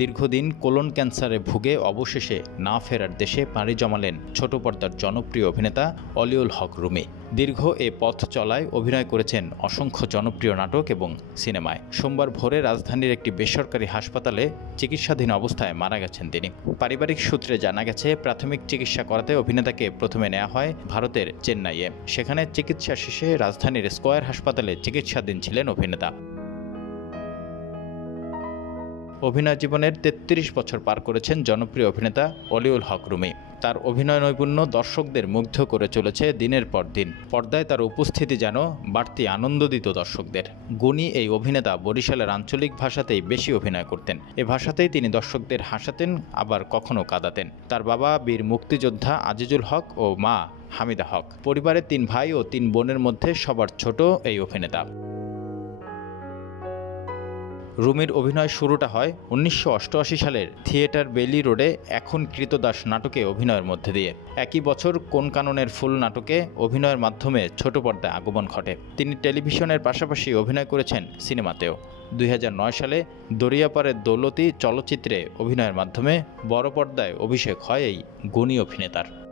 দীর্ঘদিন কোলন ক্যান্সারে ভুগে অবশেষে না ফেরার দেশে পাড়ি জমালেন ছোট পর্দার জনপ্রিয় অভিনেতা অলিউল হক রুমি। দীর্ঘ এ পথ চলায় অভিনয় করেছেন অসংখ্য জনপ্রিয় নাটক এবং সিনেমায়। সোমবার ভোরে রাজধানীর একটি বেসরকারি হাসপাতালে চিকিৎসাধীন অবস্থায় মারা গেছেন তিনি। পারিবারিক সূত্রে জানা গেছে, প্রাথমিক চিকিৎসা করাতে অভিনেতাকে প্রথমে নেওয়া হয় ভারতের চেন্নাইয়ে। সেখানে চিকিৎসা শেষে রাজধানীর স্কয়ার হাসপাতালে চিকিৎসাধীন ছিলেন অভিনেতা। অভিনয় জীবনের ৩৩ বছর পার করেছেন জনপ্রিয় অভিনেতা অলিউল হক রুমি। তার অভিনয় নৈপুণ্য দর্শকদের মুগ্ধ করে চলেছে দিনের পর দিন। পর্দায় তার উপস্থিতি যেন বাড়তি আনন্দ দিত দর্শকদের। গুণী এই অভিনেতা বরিশালের আঞ্চলিক ভাষাতেই বেশি অভিনয় করতেন। এ ভাষাতেই তিনি দর্শকদের হাসাতেন, আবার কখনো কাঁদাতেন। তার বাবা বীর মুক্তিযোদ্ধা আজিজুল হক ও মা হামিদা হক। পরিবারের ৩ ভাই ও ৩ বোনের মধ্যে সবার ছোট এই অভিনেতা। রুমির অভিনয় শুরুটা হয় ১৯৮৮ সালের থিয়েটার বেইলি রোডে এখন কৃতদাস নাটকে অভিনয়ের মধ্যে দিয়ে। একই বছর কোন কাননের ফুল নাটকে অভিনয়ের মাধ্যমে ছোট পর্দায় আগমন ঘটে। তিনি টেলিভিশনের পাশাপাশি অভিনয় করেছেন সিনেমাতেও। ২০০৯ সালে দরিয়াপাড়ের দৌলতি চলচ্চিত্রে অভিনয়ের মাধ্যমে বড় পর্দায় অভিষেক হয় এই গুণী অভিনেতার।